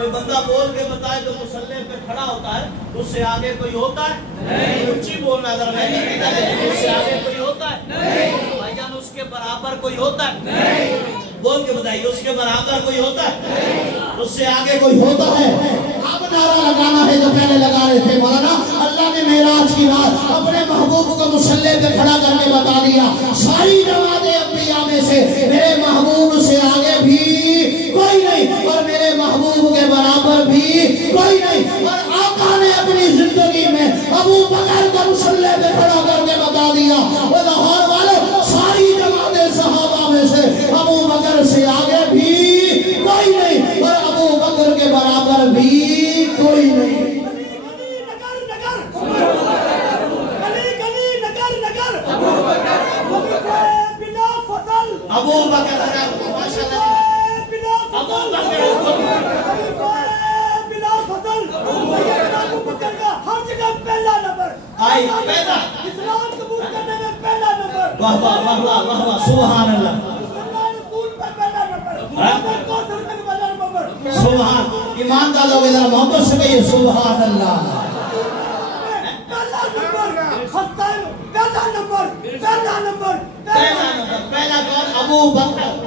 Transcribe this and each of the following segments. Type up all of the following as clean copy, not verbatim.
کوئی بندہ بول کے بتائے جو مصلی پہ کھڑا ہوتا ہے اس سے آگے کوئی ہوتا ہے؟ نہیں. اونچی بولنا ذرا میں اس سے آگے کوئی ہوتا ہے؟ نہیں. بھائی جان اس کے برابر کوئی ہوتا ہے؟ نہیں. بول کے بتائیے اس کے برابر کوئی ہوتا ہے؟ نہیں. اس سے آگے کوئی ہوتا ہے؟ اب نعرہ لگانا ہے جو پہلے لگا رہے تھے مولانا. اللہ نے معراج کی رات اپنے محبوب کو مصلی پہ کھڑا کر کے بتا دیا ساری جماعت انبیاء میں سے میرے محبوب سے آگے بھی کوئی نہیں اور میرے محبوب کے برابر بھی کوئی نہیں. اور آقا نے اپنی زندگی میں ابو بکر کو مصلی پہ کھڑا کر کے بتا دیا وہ لاہور والوں ساری جماعت صحابہ میں سے ابو بکر سے آگے بھی کوئی نہیں اور ابو بکر کے برابر بھی کوئی نہیں. ابو بکر ہر جگہ پہلا نمبر آئی پہلا اسلام قبول کرنے میں پہلا نمبر. واہ واہ واہ واہ واہ واہ سبحان اللہ سبحان. ایماندار لوگ ادھر محبت سے کہیے سبحان اللہ. پہلا نمبر پہلا کون؟ ابو بکر.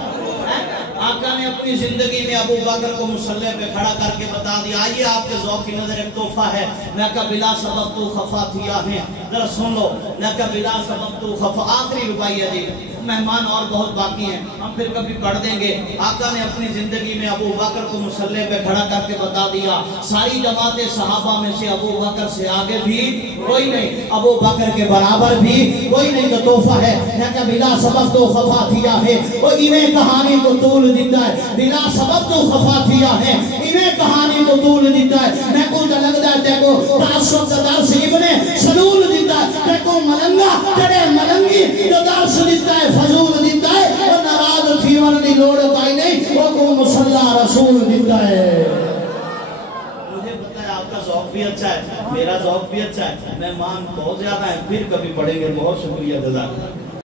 آقا نے اپنی زندگی میں ابو بکر کو مصلی پہ کھڑا کر کے بتا دیا. آئیے آپ کے ذوق کی نظر ایک تحفہ ہے. میں کہا بلا سبب تو خفا تھیا ہے ذرا سن لو. میں کہا بلا سبب تو خفا آخری روایہ دی. مہمان اور بہت باقی ہیں ہم پھر کبھی پڑھ دیں گے. آقا نے اپنی زندگی میں ابو بکر کو مصلی پہ کھڑا کر کے بتا دیا ساری جماعت صحابہ میں سے ابو بکر سے آگے بھی کوئی نہیں ابو بکر کے برابر بھی کوئی نہیں. تو تحفہ ہے. میں کہا بلا سبب تو خفا تھیا ہے وہ انہیں کہانی کو طول دیتا ہے. بلا سبب تو خفا تھیا ہے انہیں کہانی کو طول دیتا ہے. میں کو جو لگتا ہے تے کو تعصب کا درس ابن سلول دیتا ہے. تے کو ملنگا تیرے ملنگی جو درس دیتا ہے فضول دیتا ہے. وہ ناراض تھی ورنی لوڑ پائی نہیں وہ کو مصلی رسول دیتا ہے. مجھے پتا ہے آپ کا ذوق بھی اچھا ہے میرا ذوق بھی اچھا ہے. مہمان بہت زیادہ ہیں پھر کبھی پڑھیں گے. بہت شکریہ جزاک.